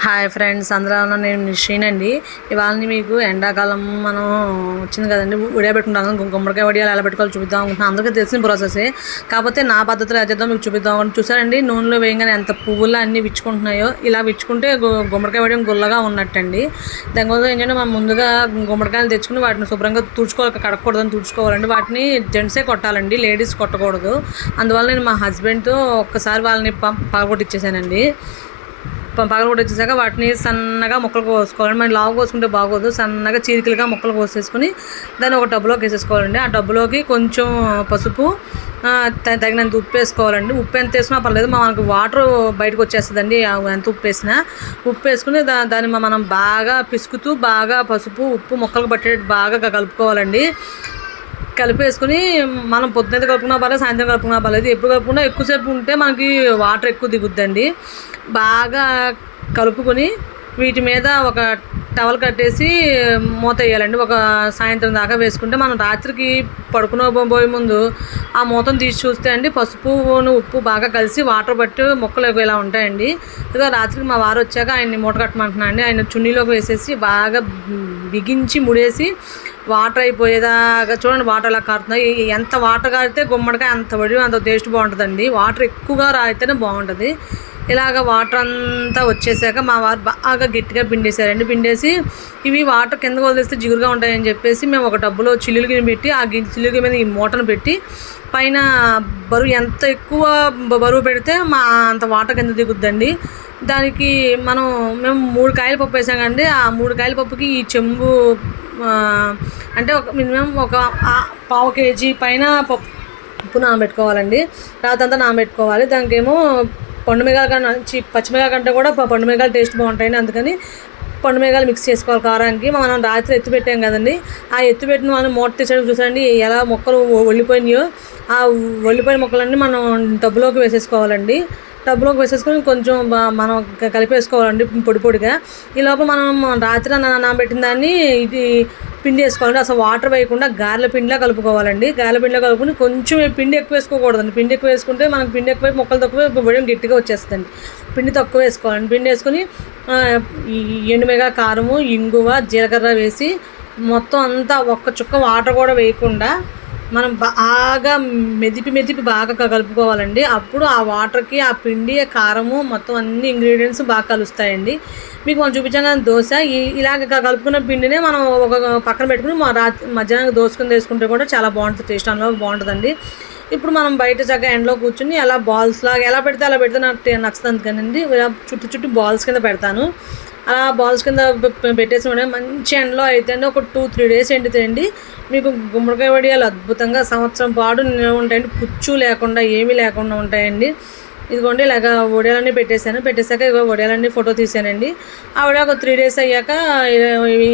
Hi friends అందులో నేను నిషీన్ అండి. ఇవాళ మీకు ఎండాకాలం మనం వచ్చింది కదండి. ఉడియబెట్టుకుంటాం. గుమ్మడికాయ వడియాలు ఎలా పెట్టుకోవాలి చూపిద్దాం అనుకుంటున్నాను అందరికీ తెలిసిన ప్రాసెసే కాకపోతే నా పద్ధతిలో ఎలా చేద్దాం మీకు చూపిద్దాం అనుకుంటున్నాను. చూసారండి నూనెలో వేయగానే ఎంత పువ్వులు అన్నీ విచ్చుకుంటున్నాయో. ఇలా విచ్చుకుంటే గుమ్మడికాయ వడియం గుల్లగా ఉన్నట్టండి. దానికోసం ఏంటంటే మనం ముందుగా గుమ్మడికాయలు తెచ్చుకుని వాటిని శుభ్రంగా తుడుచుకోవాలి. కడగకూడదని తుడుచుకోవాలండి. వాటిని జెంట్సే కొట్టాలండి. లేడీస్ కొట్టకూడదు. అందువల్ల నేను మా హస్బెండ్తో ఒక్కసారి వాళ్ళని ప- పగలగొట్టిచ్చేసానండి కూడా వచ్చేసాక వాటిని సన్నగా ముక్కలు కోసుకోవాలి మనం లావు కోసుకుంటే బాగోదు. సన్నగా చీరికలుగా ముక్కలు కోసేసుకుని దాన్ని ఒక డబ్బులోకి వేసేసుకోవాలండి. ఆ డబ్బులోకి కొంచెం పసుపు తగినంత ఉప్పు వేసుకోవాలండి. ఉప్పు ఎంత వేసినా పర్లేదు. మనకు వాటర్ బయటకు వచ్చేస్తుందండి. ఎంత ఉప్పు వేసినా ఉప్పు వేసుకుని దా దాన్ని మనం బాగా పిసుకుతూ బాగా పసుపు ఉప్పు మొక్కలు పట్టేటట్టు బాగా కలుపుకోవాలండి. కలిపేసుకుని మనం పొద్దున కలుపుకున్నా పర్లేదు సాయంత్రం కలుపుకున్నా పర్లేదు. ఎప్పుడు కలుపుకున్నా ఎక్కువసేపు ఉంటే మనకి వాటర్ ఎక్కువ దిగుద్దండి. బాగా కలుపుకొని వీటి మీద ఒక టవల్ కట్టేసి మూత వేయాలండి. ఒక సాయంత్రం దాకా వేసుకుంటే మనం రాత్రికి పడుకునే పోయే ముందు ఆ మూతను తీసి చూస్తే అండి పసుపును ఉప్పు బాగా కలిసి వాటర్ పట్టి మొక్కలు ఇలా ఉంటాయండి. ఇక రాత్రికి మా వారు వచ్చాక ఆయన్ని మూట కట్టమంటున్నా అండి. ఆయన చున్నీలోకి వేసేసి బాగా బిగించి ముడేసి వాటర్ అయిపోయేదాకా చూడండి వాటర్ అలా కారుతున్నాయి. ఎంత వాటర్ కారితే గుమ్మడికాయ అంత వడి అంత టేస్ట్ బాగుంటుందండి. వాటర్ ఎక్కువగా రాయితేనే బాగుంటుంది. ఇలాగ వాటర్ అంతా వచ్చేసాక మా వారు బాగా గట్టిగా పిండేశారండి. పిండేసి ఇవి వాటర్ కింద వదిలేస్తే జిగురుగా ఉంటాయని చెప్పేసి మేము ఒక డబ్బులో చిల్లులు గిన్నె పెట్టి ఆ గిన్నె చిల్లు మీద ఈ మూటను పెట్టి పైన బరువు ఎంత ఎక్కువ బరువు పెడితే మా అంత వాటర్ కింద దిగుద్దండి. దానికి మనం మేము మూడు కాయల పప్పు వేసామండి ఆ మూడు కాయల పప్పుకి ఈ చెంబు అంటే ఒక మినిమం ఒక పావు కేజీ పైన పప్పు ఉప్పు నానబెట్టుకోవాలండి. రాతంతా నానబెట్టుకోవాలి. దానికేమో పండు మిగాల కన్నా చి పచ్చిమిరకాయ కంటే కూడా పండు మేఘాలు టేస్ట్ బాగుంటాయని అందుకని పండు మేఘాలు మిక్స్ చేసుకోవాలి కారానికి. మనం రాత్రి ఎత్తి పెట్టాం కదండి. ఆ ఎత్తి పెట్టిన మనం మూట తీసేది చూసండి ఎలా మొక్కలు ఒళ్ళిపోయినాయో. ఆ ఒళ్ళిపోయిన మొక్కలన్నీ మనం డబ్బులోకి వేసేసుకోవాలండి. టబ్లోకి వేసేసుకొని కొంచెం మనం కలిపేసుకోవాలండి పొడి పొడిగా. ఈ లోపల మనం రాత్రి నా- నానబెట్టిన దాన్ని ఇది పిండి వేసుకోవాలండి. అసలు వాటర్ వేయకుండా గారెల పిండిలా కలుపుకోవాలండి. గారెల పిండిలో కలుపుకొని కొంచెం పిండి ఎక్కువ వేసుకోకూడదండి. పిండి ఎక్కువ వేసుకుంటే మనకు పిండి ఎక్కువ మొక్కలు తక్కువ వడియం గట్టిగా వచ్చేస్తుంది పిండి తక్కువ వేసుకోవాలండి. పిండి వేసుకొని ఎండుమిగా కారము ఇంగువ జీలకర్ర వేసి మొత్తం అంతా ఒక్క చుక్క వాటర్ కూడా వేయకుండా మనం బాగా మెదిపి మెదిపి బాగా కలుపుకోవాలండి. అప్పుడు ఆ వాటర్కి ఆ పిండి ఆ కారము మొత్తం అన్ని ఇంగ్రీడియంట్స్ బాగా కలుస్తాయండి. మీకు మనం చూపించాను దోశ. ఈ ఇలాగ కలుపుకున్న పిండినే మనం ఒక పక్కన పెట్టుకుని మా రాత్రి మధ్యాహ్నం దోసుకుని వేసుకుంటే కూడా చాలా బాగుంటుంది టేస్ట్ అందులో బాగుంటుందండి. ఇప్పుడు మనం బయట చక్కగా ఎండలో కూర్చుని అలా బాల్స్ లాగా ఎలా పెడితే అలా పెడితే నాకు నచ్చుతుంది కానండి ఇలా చుట్టూ చుట్టూ బాల్స్ కింద పెడతాను. అలా బాల్స్ కింద పెట్టేసి ఉండే మంచి ఎండలో అయితే ఒక టూ త్రీ డేస్ ఎండితేయండి. మీకు గుమ్మడికాయ వడియాలు అద్భుతంగా సంవత్సరం పాటు ఉంటాయండి. పుచ్చు లేకుండా ఏమీ లేకుండా ఉంటాయండి. ఇదిగోండి ఇలాగ వడియాలన్నీ పెట్టేశాను. పెట్టేశాక ఇక వడియాలన్నీ ఫోటో తీసానండి ఆ వడియా ఒక త్రీ డేస్ అయ్యాక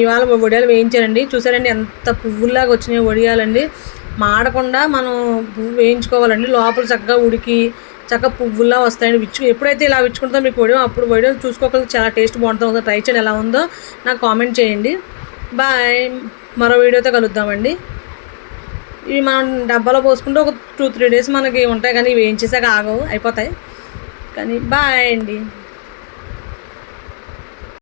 ఇవాళ వడియాలు వేయించానండి. చూసారండి ఎంత పువ్వుల్లాగా వచ్చినాయి వడియాలండి. మాడకుండా మనం వేయించుకోవాలండి. లోపల చక్కగా ఉడికి చక్కగా పువ్వులా వస్తాయండి. విచ్చు ఎప్పుడైతే ఇలా విచ్చుకుంటుందో మీకు వడియం అప్పుడు వడియం చూసుకోగలిగి చాలా టేస్ట్ బాగుంటుందో. ట్రై చేయండి ఎలా ఉందో నాకు కామెంట్ చేయండి. బాయ్. మరో వీడియోతో కలుద్దామండి. ఇవి మనం డబ్బాలో పోసుకుంటే ఒక టూ త్రీ డేస్ మనకి ఉంటాయి కానీ ఇవి వేయించేసాక ఆగవు అయిపోతాయి. కానీ బాయ్ అండి.